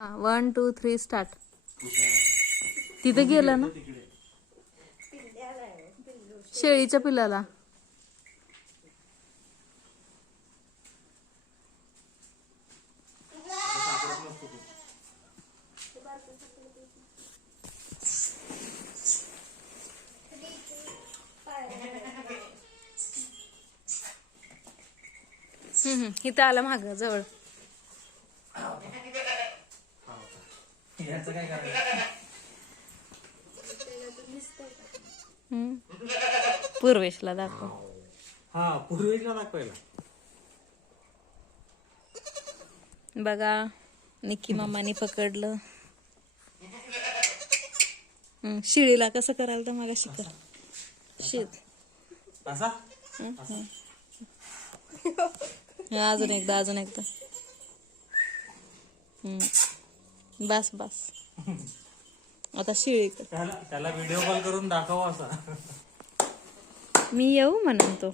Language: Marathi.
1 2 3 स्टार्ट. तिथे गेलं ना शेळीच्या पिल्लाला. इथं आलं माग जवळ. पूर्वेशला दाखव. हा पूर्वेशला दाखवायला. बघा निक्की मामाने पकडलं. शिळीला कसं करायला तर मला शिकव. शेत असा अजून एकदा. बस आता शिळी त्याला व्हिडिओ कॉल करून दाखव असा. मी येऊ म्हणतो.